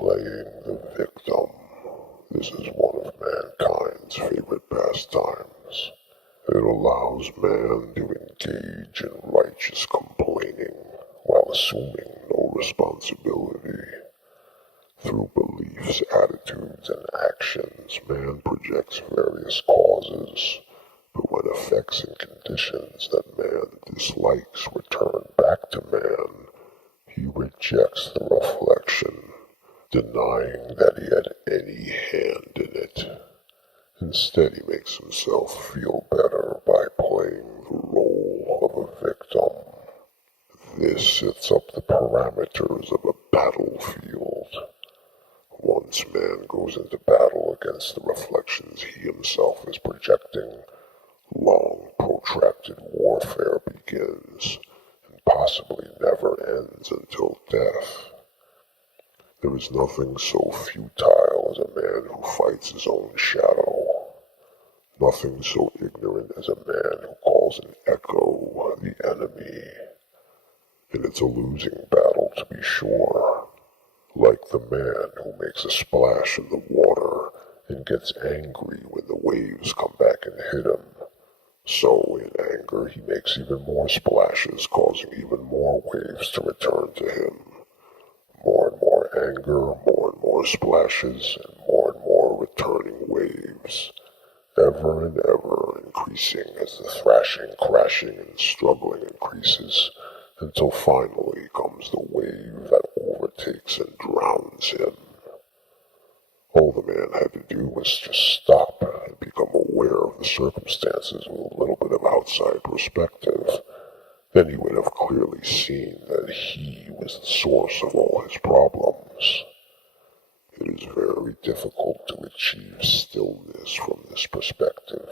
Playing the victim. This is one of mankind's favorite pastimes. It allows man to engage in righteous complaining while assuming no responsibility. Through beliefs, attitudes, and actions, man projects various causes, but when effects and conditions that man dislikes return back to man, he rejects the reflection, denying that he had any hand in it. Instead, he makes himself feel better by playing the role of a victim. This sets up the parameters of a battlefield. Once man goes into battle against the reflections he himself is projecting, long, protracted warfare begins, and possibly never ends until death. There is nothing so futile as a man who fights his own shadow. Nothing so ignorant as a man who calls an echo the enemy. And it's a losing battle, to be sure. Like the man who makes a splash in the water and gets angry when the waves come back and hit him. So, in anger, he makes even more splashes, causing even more waves to return to him. More and more anger, more and more splashes, and more returning waves. Ever and ever increasing as the thrashing, crashing, and struggling increases, until finally comes the wave that overtakes and drowns him. All the man had to do was just stop and become aware of the circumstances with a little bit of outside perspective. Then he would have clearly seen that he was the source of all his problems. It is very difficult to achieve stillness from this perspective,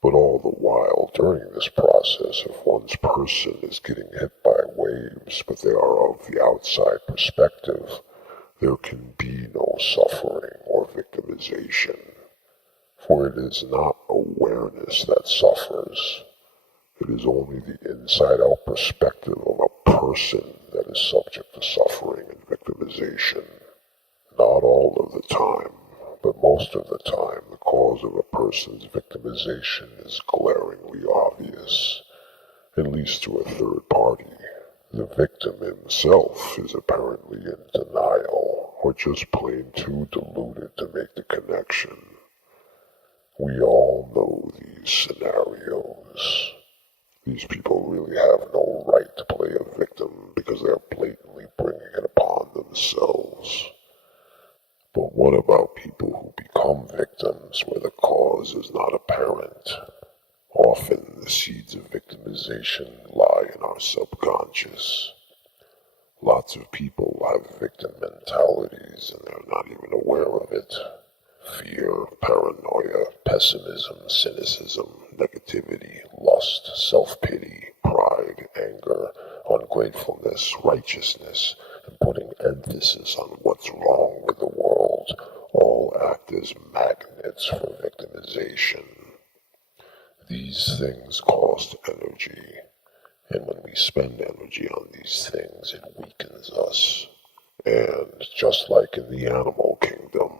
but all the while during this process, if one's person is getting hit by waves, but they are of the outside perspective, there can be no suffering or victimization, for it is not awareness that suffers. It is only the inside-out perspective of a person that is subject to suffering and victimization. Not all of the time, but most of the time, the cause of a person's victimization is glaringly obvious, at least to a third party. The victim himself is apparently in denial, or just plain too deluded to make the connection. We all know these scenarios. These people really have no right to play a victim because they are blatantly bringing it upon themselves. But what about people who become victims where the cause is not apparent? Often the seeds of victimization lie in our subconscious. Lots of people have victim mentalities and they're not even aware of it. Fear, paranoia, pessimism, cynicism, negativity, lust, self-pity, pride, anger, ungratefulness, righteousness, and putting emphasis on what's wrong with the world all act as magnets for victimization. These things cost energy, and when we spend energy on these things, it weakens us. And just like in the animal kingdom,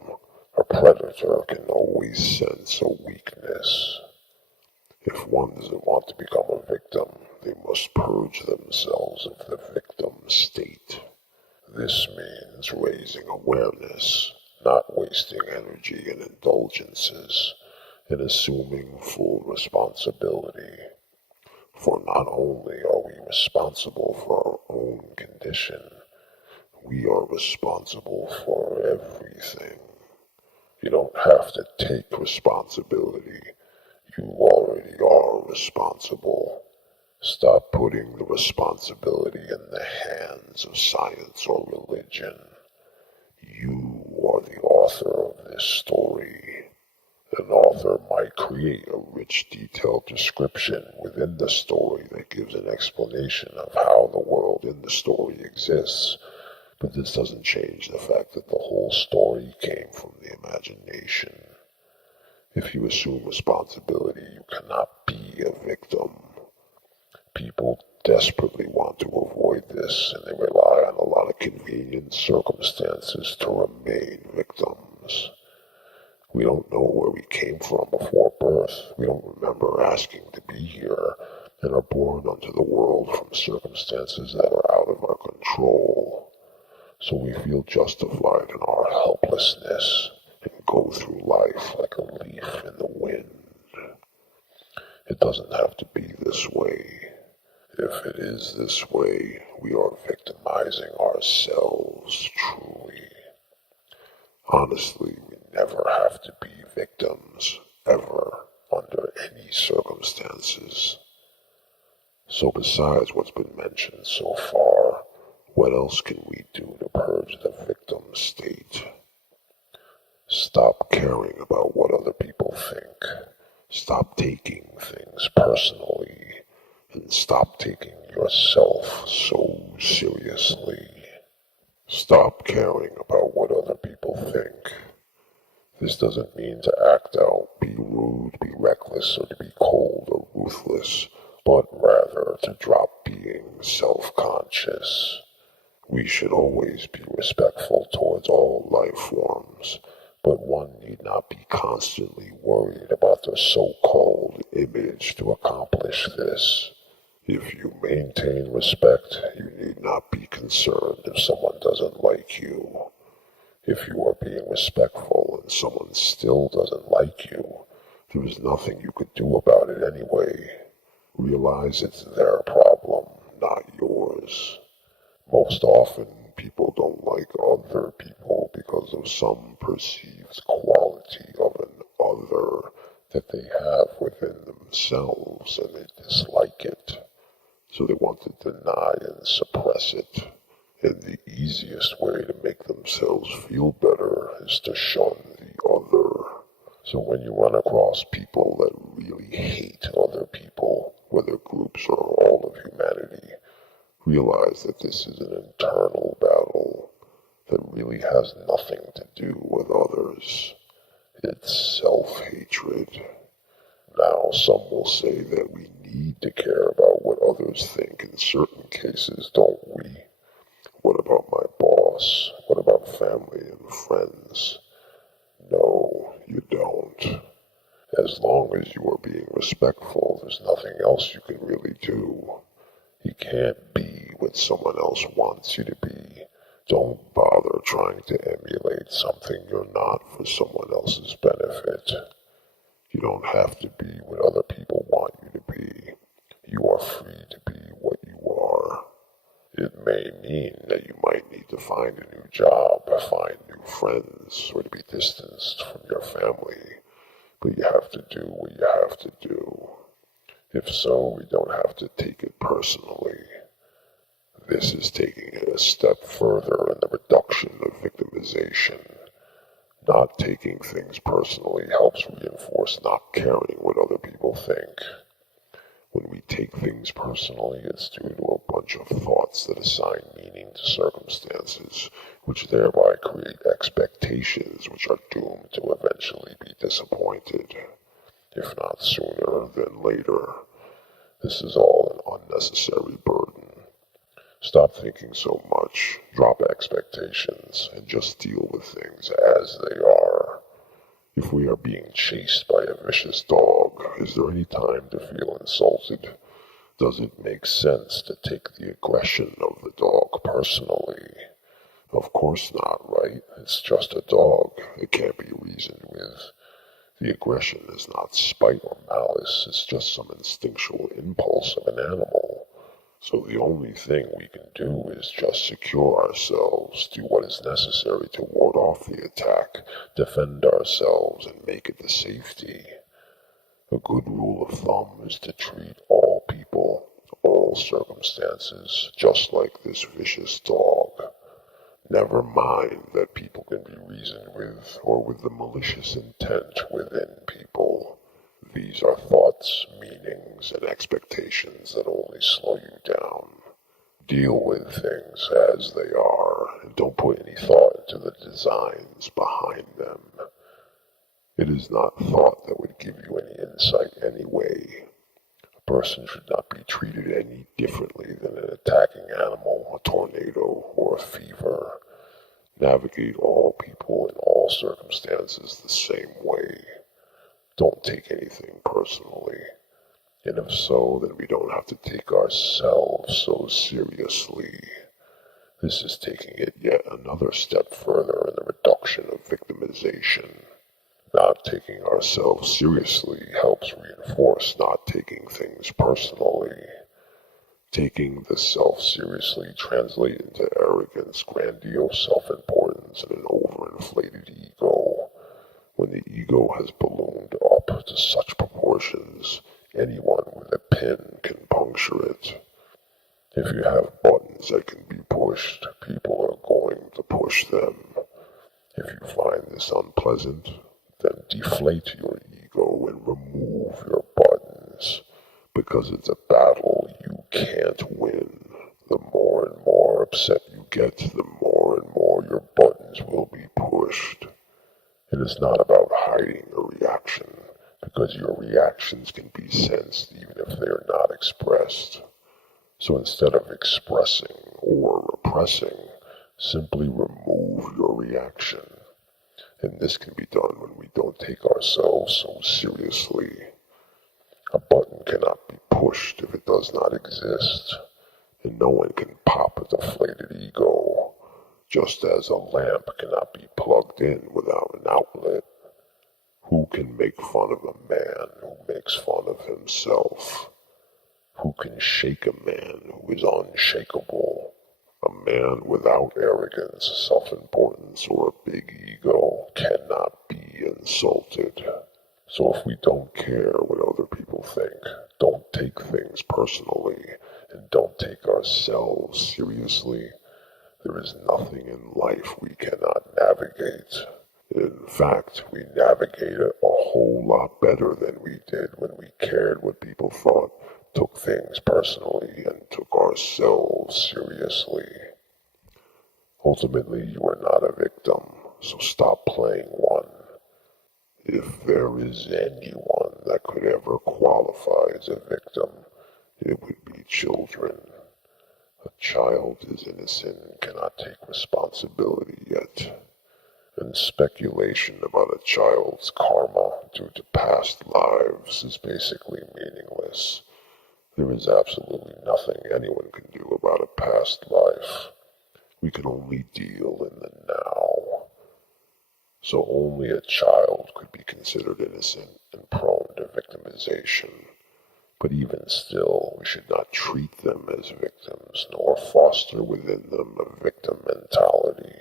a predator can always sense a weakness. If one doesn't want to become a victim, they must purge themselves of the victim state. This means raising awareness, not wasting energy in indulgences, and assuming full responsibility. For not only are we responsible for our own condition, we are responsible for everything. You don't have to take responsibility. You already are responsible. Stop putting the responsibility in the hands of science or religion. You are the author of this story. An author might create a rich, detailed description within the story that gives an explanation of how the world in the story exists, but this doesn't change the fact that the whole story came from the imagination. If you assume responsibility, you cannot be a victim. People desperately want to avoid this, and they rely on a lot of convenient circumstances to remain victims. We don't know where we came from before birth. We don't remember asking to be here, and are born onto the world from circumstances that are out of our control. So we feel justified in our helplessness and go through life like a leaf in the wind. It doesn't have to be this way. If it is this way, we are victimizing ourselves truly. Honestly, we never have to be victims, ever, under any circumstances. So besides what's been mentioned so far, what else can we do to purge the victim state? Stop caring about what other people think. Stop taking things personally. And stop taking yourself so seriously. Stop caring about what other people think. This doesn't mean to act out, be rude, be reckless, or to be cold or ruthless, but rather to drop being self-conscious. We should always be respectful towards all life forms, but one need not be constantly worried about their so-called image to accomplish this. If you maintain respect, you need not be concerned if someone doesn't like you. If you are being respectful and someone still doesn't like you, there is nothing you could do about it anyway. Realize it's their problem, not yours. Most often, people don't like other people because of some perceived quality of an other that they have within themselves, and they dislike it. So they want to deny and suppress it. And the easiest way to make themselves feel better is to shun the other. So when you run across people that really hate other people, whether groups or all of humanity, realize that this is an internal battle that really has nothing to do with others. It's self-hatred. Now, some will say that we need to care about what others think in certain cases, don't we? What about my boss? What about family and friends? No, you don't. As long as you are being respectful, there's nothing else you can really do. You can't be what someone else wants you to be. Don't bother trying to emulate something you're not for someone else's benefit. You don't have to be what other people want you to be. You are free to be what you are. It may mean that you might need to find a new job, find new friends, or to be distanced from your family, but you have to do what you have to do. If so, we don't have to take it personally. This is taking it a step further in the reduction of victimization. Not taking things personally helps reinforce not caring what other people think. When we take things personally, it's due to a bunch of thoughts that assign meaning to circumstances, which thereby create expectations which are doomed to eventually be disappointed, if not sooner then later. This is all an unnecessary burden. Stop thinking so much, drop expectations, and just deal with things as they are. If we are being chased by a vicious dog, is there any time to feel insulted? Does it make sense to take the aggression of the dog personally? Of course not, right? It's just a dog. It can't be reasoned with. The aggression is not spite or malice, it's just some instinctual impulse of an animal. So the only thing we can do is just secure ourselves, do what is necessary to ward off the attack, defend ourselves, and make it to safety. A good rule of thumb is to treat all people, all circumstances, just like this vicious dog. Never mind that people can be reasoned with, or with the malicious intent within people. These are thoughts, meanings, and expectations that only slow you down. Deal with things as they are, and don't put any thought into the designs behind them. It is not thought that would give you any insight anyway. person should not be treated any differently than an attacking animal, a tornado, or a fever. Navigate all people in all circumstances the same way. Don't take anything personally. And if so, then we don't have to take ourselves so seriously. This is taking it yet another step further in the reduction of victimization. Not taking ourselves seriously helps reinforce not taking things personally. Taking the self seriously translates into arrogance, grandiose self-importance, and an overinflated ego. When the ego has ballooned up to such proportions, anyone with a pin can puncture it. If you have buttons that can be pushed, people are going to push them. If you find this unpleasant, then deflate your ego and remove your buttons, because it's a battle you can't win. The more and more upset you get, the more and more your buttons will be pushed. It is not about hiding a reaction, because your reactions can be sensed even if they are not expressed. So instead of expressing or repressing, simply remove your reaction. And this can be done when we don't take ourselves so seriously. A button cannot be pushed if it does not exist, and no one can pop a deflated ego, just as a lamp cannot be plugged in without an outlet. Who can make fun of a man who makes fun of himself? Who can shake a man who is unshakable? A man without arrogance, self-importance, or a big ego cannot be insulted. So if we don't care what other people think, don't take things personally, and don't take ourselves seriously, there is nothing in life we cannot navigate. In fact, we navigate it a whole lot better than we did when we cared what people thought, took things personally, and took ourselves seriously. Ultimately, you are not a victim, so stop playing one. If there is anyone that could ever qualify as a victim, it would be children. A child is innocent and cannot take responsibility yet. And speculation about a child's karma due to past lives is basically meaningless. There is absolutely nothing anyone can do about a past life. We can only deal in the now. So only a child could be considered innocent and prone to victimization. But even still, we should not treat them as victims, nor foster within them a victim mentality.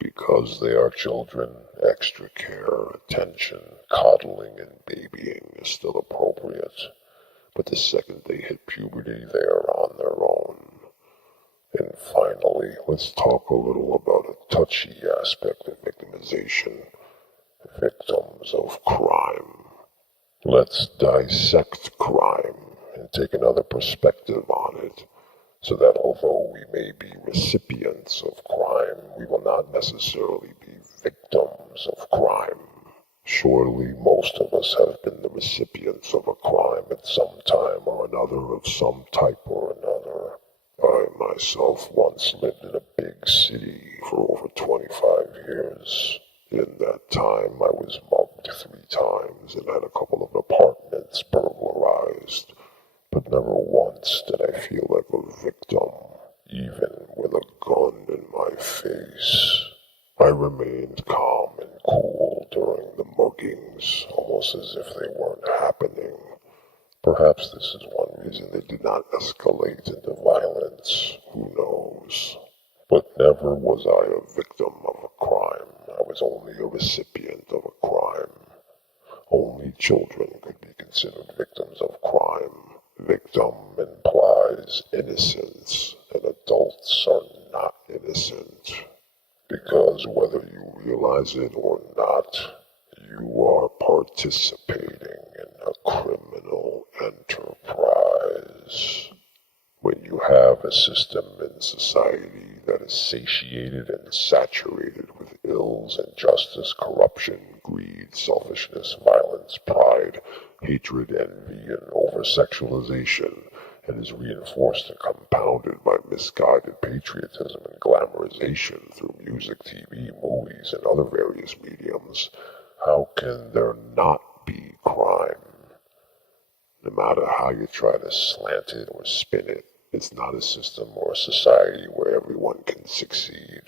Because they are children, extra care, attention, coddling, and babying is still appropriate. But the second they hit puberty, they are on their own. And finally, let's talk a little about a touchy aspect of victimization: victims of crime. Let's dissect crime and take another perspective on it, so that although we may be recipients of crime, we will not necessarily be victims of crime. Surely most of us have been the recipients of a crime at some time or another, of some type or another. I myself once lived in a big city for over 25 years. In that time, I was mugged 3 times and had a couple of apartments burglarized. But never once did I feel like a victim, even with a gun in my face. I remained calm and cool during the muggings, almost as if they weren't happening. Perhaps this is one reason they did not escalate into violence, who knows. But never was I a victim of a crime. I was only a recipient of a crime. Only children could be considered victims of crime. Victim implies innocence, and adults are not innocent. Because whether you realize it or not, you are participating in a criminal enterprise. When you have a system in society that is satiated and saturated with ills, injustice, corruption, greed, selfishness, violence, pride, hatred, envy, and over-sexualization, and is reinforced and compounded by misguided patriotism and glamorization through music, TV, movies, and other various mediums, how can there not be crime? No matter how you try to slant it or spin it, it's not a system or a society where everyone can succeed.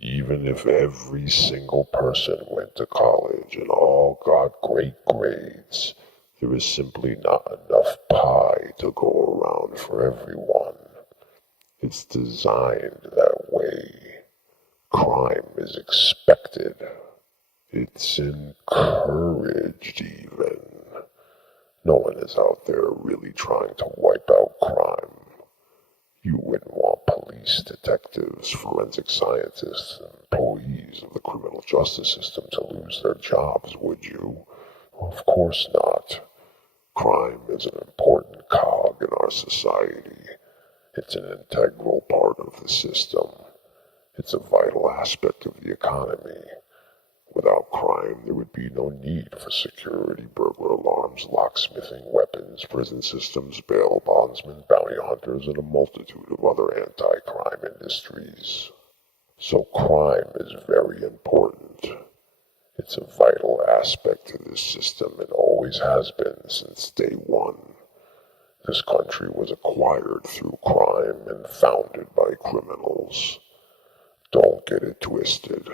Even if every single person went to college and all got great grades, there is simply not enough pie to go around for everyone. It's designed that way. Crime is expected. It's encouraged even. No one is out there really trying to wipe out crime. You wouldn't want police, detectives, forensic scientists, and employees of the criminal justice system to lose their jobs, would you? Of course not. Crime is an important cog in our society. It's an integral part of the system. It's a vital aspect of the economy. Without crime, there would be no need for security, burglar alarms, locksmithing, weapons, prison systems, bail bondsmen, bounty hunters, and a multitude of other anti-crime industries. So crime is very important. It's a vital aspect to this system and always has been since day one. This country was acquired through crime and founded by criminals. Don't get it twisted.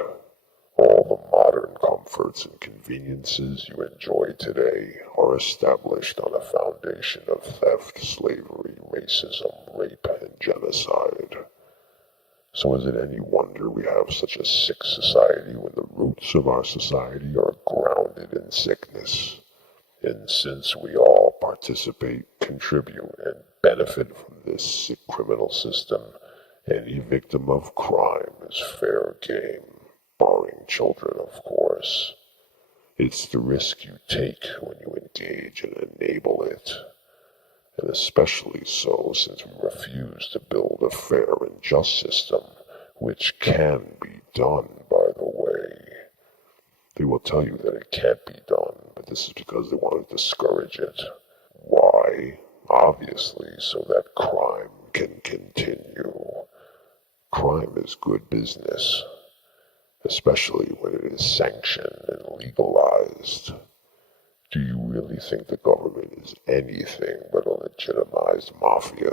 All the modern comforts and conveniences you enjoy today are established on a foundation of theft, slavery, racism, rape, and genocide. So is it any wonder we have such a sick society when the roots of our society are grounded in sickness? And since we all participate, contribute, and benefit from this sick criminal system, any victim of crime is fair game. Barring children, of course. It's the risk you take when you engage and enable it. And especially so since we refuse to build a fair and just system, which can be done, by the way. They will tell you that it can't be done, but this is because they want to discourage it. Why? Obviously, so that crime can continue. Crime is good business, especially when it is sanctioned and legalized. Do you really think the government is anything but a legitimized mafia?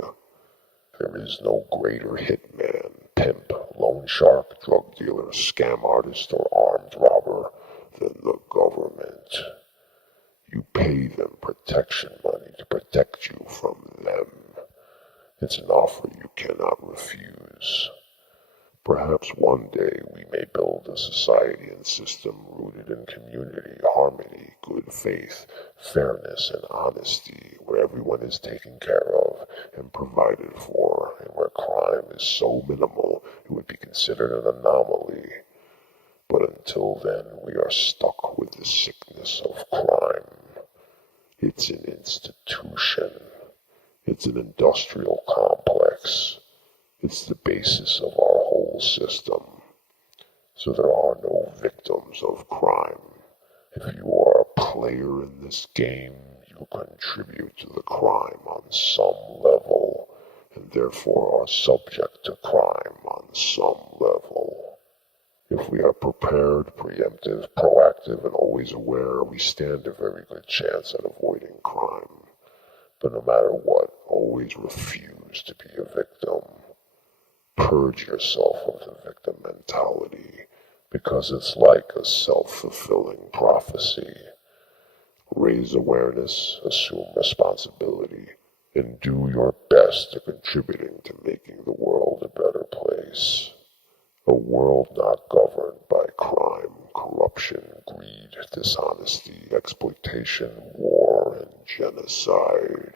There is no greater hitman, pimp, loan shark, drug dealer, scam artist, or armed robber than the government. You pay them protection money to protect you from them. It's an offer you cannot refuse. Perhaps one day we may build a society and system rooted in community, harmony, good faith, fairness, and honesty, where everyone is taken care of and provided for, and where crime is so minimal it would be considered an anomaly. But until then, we are stuck with the sickness of crime. It's an institution. It's an industrial complex. It's the basis of our whole system. So there are no victims of crime. If you are a player in this game, you contribute to the crime on some level, and therefore are subject to crime on some level. If we are prepared, preemptive, proactive, and always aware, we stand a very good chance at avoiding crime. But no matter what, always refuse to be a victim. Purge yourself of the victim mentality, because it's like a self-fulfilling prophecy. Raise awareness, assume responsibility, and do your best to contributing to making the world a better place. A world not governed by crime, corruption, greed, dishonesty, exploitation, war, and genocide.